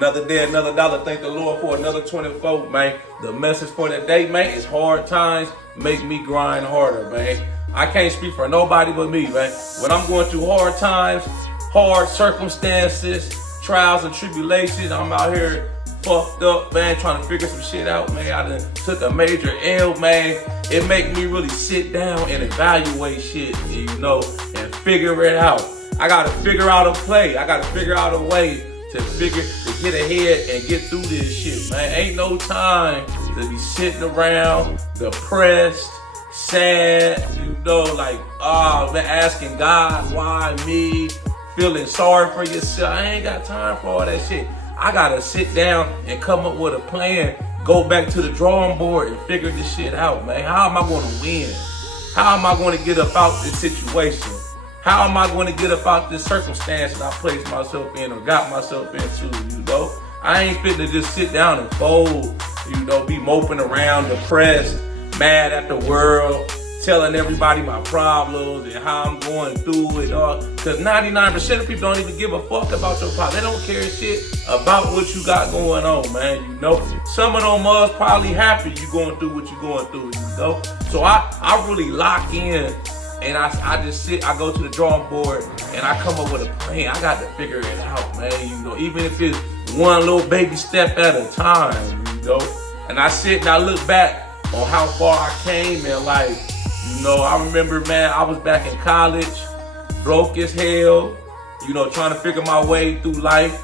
Another day, another dollar. Thank the Lord for another 24, man. The message for the day, man, is hard times make me grind harder, man. I can't speak for nobody but me, man. When I'm going through hard times, hard circumstances, trials and tribulations, I'm out here fucked up, man, trying to figure some shit out, man. I done took a major L, man. It make me really sit down and evaluate shit, and figure it out. I gotta figure out a play. I gotta figure out a way to get ahead and get through this shit, man. Ain't no time to be sitting around depressed, sad, man, asking God, why me? Feeling sorry for yourself. I ain't got time for all that shit. I gotta sit down and come up with a plan, go back to the drawing board and figure this shit out, man. How am I gonna win? How am I gonna get up out this situation? How am I gonna get up out this circumstance that I placed myself in or got myself into, I ain't fit to just sit down and fold, be moping around, depressed, mad at the world, telling everybody my problems and how I'm going through it all. Cause 99% of people don't even give a fuck about your problems. They don't care shit about what you got going on, man, Some of them us probably happy you going through what you going through, So I really lock in and I just sit, I go to the drawing board and I come up with a plan. I got to figure it out, man, even if it's one little baby step at a time, And I sit and I look back on how far I came in life. I remember, man, I was back in college, broke as hell, trying to figure my way through life,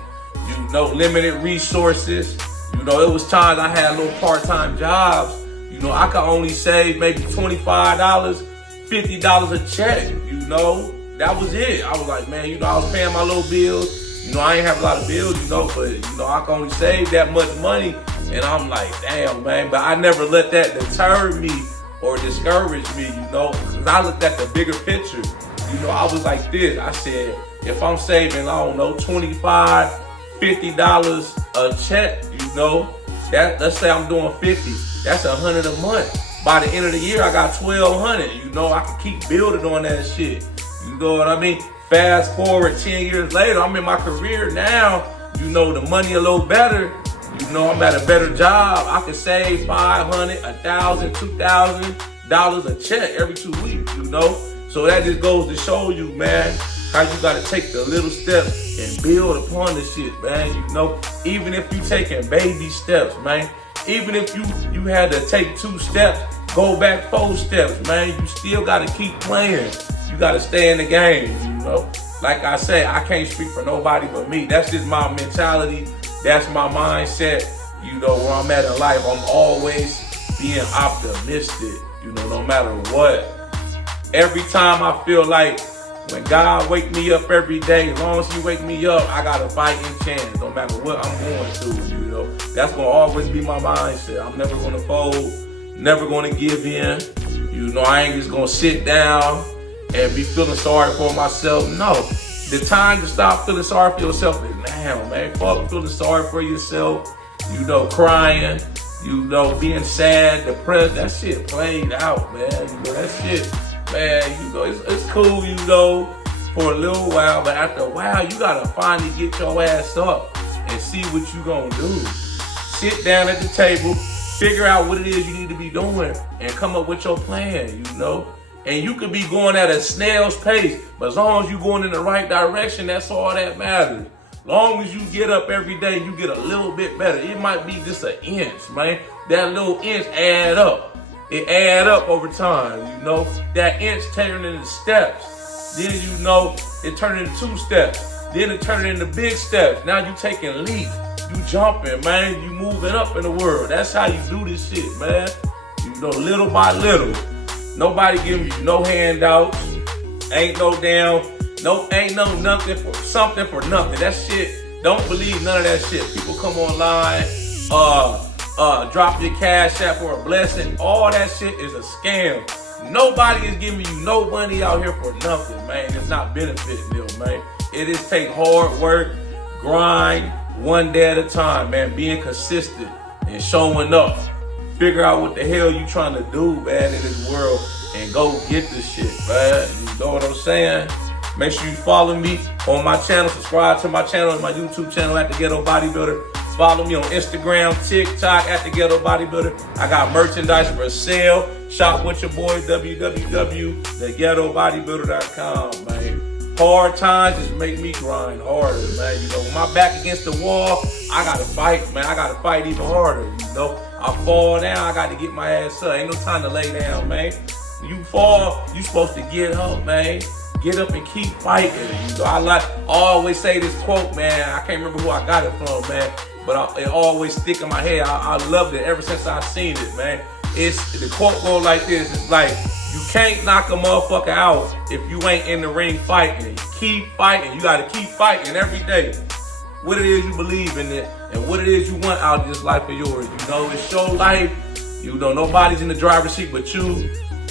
limited resources. It was times I had little part-time jobs. I could only save maybe $25, $50 a check, That was it. I was like, man, I was paying my little bills. I ain't have a lot of bills, but, I can only save that much money. And I'm like, damn, man, but I never let that deter me or discourage me, because I looked at the bigger picture. I was like this. I said, if I'm saving, $25, $50 a check, that, let's say I'm doing 50, that's $100 a month. By the end of the year, I got $1,200, I can keep building on that shit. You know what I mean? Fast forward 10 years later, I'm in my career now, the money a little better. I'm at a better job. I can save $500, $1,000, $2,000 a check every 2 weeks, So that just goes to show you, man, how you gotta take the little steps and build upon the shit, man. Even if you taking baby steps, man. Even if you had to take 2 steps, go back 4 steps, man. You still gotta keep playing. You gotta stay in the game, Like I said, I can't speak for nobody but me. That's just my mentality. That's my mindset, where I'm at in life. I'm always being optimistic, no matter what. Every time I feel like when God wake me up every day, as long as he wake me up, I got a fighting chance, no matter what I'm going through, That's going to always be my mindset. I'm never going to fold, never going to give in. I ain't just going to sit down and be feeling sorry for myself. No. The time to stop feeling sorry for yourself is now, man. Fuck feeling sorry for yourself, crying, being sad, depressed. That shit played out, man. That shit, man, it's cool, for a little while, but after a while, you gotta finally get your ass up and see what you gonna do. Sit down at the table, figure out what it is you need to be doing, and come up with your plan, And you could be going at a snail's pace, but as long as you're going in the right direction, that's all that matters. Long as you get up every day, you get a little bit better. It might be just an inch, man. That little inch add up. It add up over time, That inch turning into steps. Then, it turned into 2 steps. Then it turned into big steps. Now you taking leaps. You jumping, man. You moving up in the world. That's how you do this shit, man. Little by little. Nobody giving you no handouts. Ain't no nothing for something for nothing. That shit, don't believe none of that shit. People come online, drop your cash app for a blessing. All that shit is a scam. Nobody is giving you no money out here for nothing, man. It's not benefiting them, man. It is take hard work, grind, one day at a time, man. Being consistent and showing up. Figure out what the hell you trying to do, man, in this world and go get this shit, man. You know what I'm saying? Make sure you follow me on my channel. Subscribe to my channel, my YouTube channel at The Ghetto Bodybuilder. Follow me on Instagram, TikTok at The Ghetto Bodybuilder. I got merchandise for sale. Shop with your boy, www.theghettobodybuilder.com, man. Hard times just make me grind harder, man. You know, when my back against the wall, I gotta fight, man. I gotta fight even harder, you know. I fall down, I gotta get my ass up. Ain't no time to lay down, man. You fall, you supposed to get up, man. Get up and keep fighting. You know, I always say this quote, man. I can't remember who I got it from, man. But it always stick in my head. I loved it ever since I seen it, man. The quote goes like this. It's like, you can't knock a motherfucker out if you ain't in the ring fighting. You keep fighting. You gotta keep fighting every day. What it is you believe in it and what it is you want out of this life of yours. You know, it's your life. You know, nobody's in the driver's seat but you.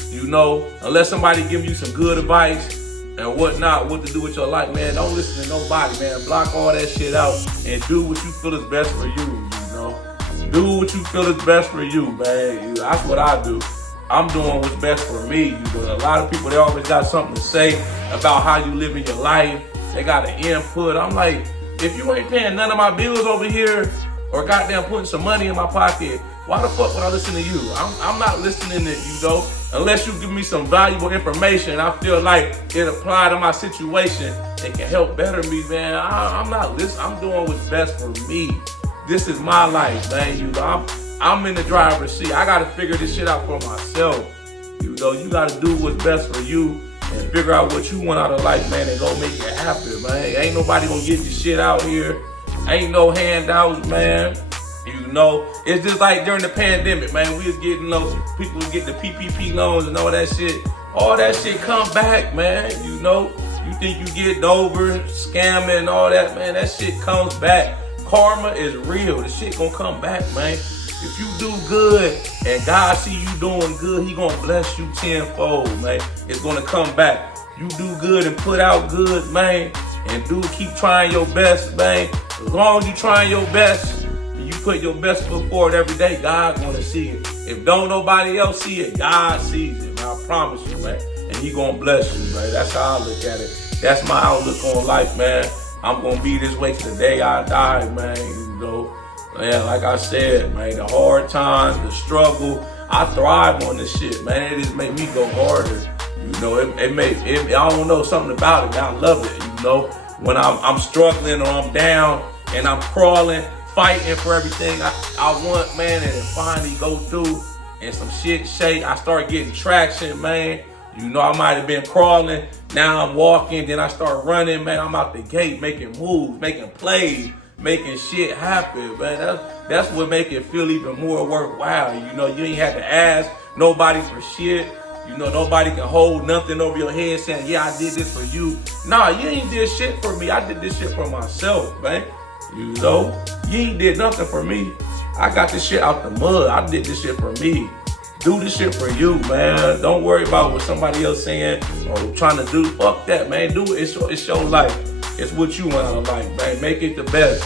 You know, unless somebody give you some good advice and whatnot, what to do with your life, man. Don't listen to nobody, man. Block all that shit out and do what you feel is best for you, you know. Do what you feel is best for you, man. That's what I do. I'm doing what's best for me. You know, a lot of people, they always got something to say about how you live in your life. They got an input. I'm like, if you ain't paying none of my bills over here or goddamn putting some money in my pocket, why the fuck would I listen to you? I'm not listening to you, though, unless you give me some valuable information and I feel like it apply to my situation. It can help better me, man. I'm not listening. I'm doing what's best for me. This is my life, man. You know, I'm in the driver's seat. I gotta figure this shit out for myself. You know, you gotta do what's best for you and figure out what you want out of life, man, and go make it happen, man. Ain't nobody gonna get this shit out here. Ain't no handouts, man. You know, it's just like during the pandemic, man. We was getting people was getting the PPP loans and all that shit. All that shit come back, man. You know, you think you get over scamming and all that, man. That shit comes back. Karma is real. The shit gonna come back, man. If you do good and God see you doing good, he gonna bless you tenfold, man. It's gonna come back. You do good and put out good, man, and keep trying your best, man. As long as you trying your best, and you put your best foot forward every day, God gonna see it. If don't nobody else see it, God sees it, man. I promise you, man. And he gonna bless you, man. That's how I look at it. That's my outlook on life, man. I'm gonna be this way till the day I die, man. You know, yeah, like I said, man, the hard times, the struggle, I thrive on this shit, man. It just make me go harder. You know, I don't know, something about it, man. I love it, you know. When I'm struggling or I'm down and I'm crawling, fighting for everything I want, man, and it finally go through and some shit shake, I start getting traction, man. You know, I might have been crawling, now I'm walking, then I start running, man. I'm out the gate making moves, making plays, making shit happen, man. That's what make it feel even more worthwhile. You know, you ain't had to ask nobody for shit. You know, nobody can hold nothing over your head saying, yeah, I did this for you. Nah, you ain't did shit for me. I did this shit for myself, man. You know, you ain't did nothing for me. I got this shit out the mud. I did this shit for me. Do this shit for you, man. Don't worry about what somebody else saying or trying to do. Fuck that, man. Do it. It's your life. It's what you want out of life, man. Make it the best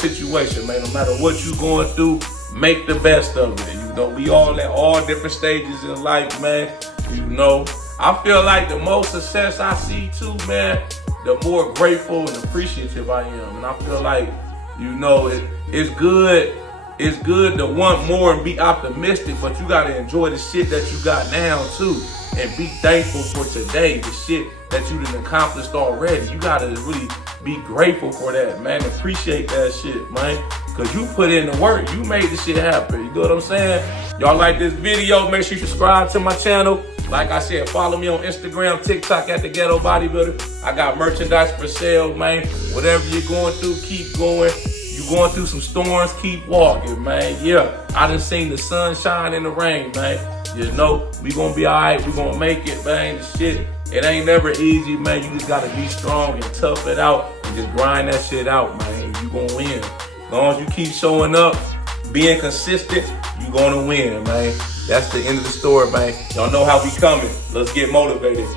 situation, man. No matter what you going through, make the best of it. You know, we all at all different stages in life, man. You know, I feel like the more success I see too, man, the more grateful and appreciative I am. And I feel like, you know, it's good. It's good to want more and be optimistic, but you gotta enjoy the shit that you got now too. And be thankful for today, the shit that you done accomplished already. You gotta really be grateful for that, man. Appreciate that shit, man. Cause you put in the work, you made the shit happen. You know what I'm saying? Y'all like this video, make sure you subscribe to my channel. Like I said, follow me on Instagram, TikTok at The Ghetto Bodybuilder. I got merchandise for sale, man. Whatever you're going through, keep going. You going through some storms, keep walking, man. Yeah, I done seen the sun shine in the rain, man. You know, we gonna be all right. We gonna make it, man. The shit, it ain't never easy, man. You just gotta be strong and tough it out and just grind that shit out, man. You gonna win. As long as you keep showing up, being consistent, you gonna win, man. That's the end of the story, man. Y'all know how we coming. Let's get motivated.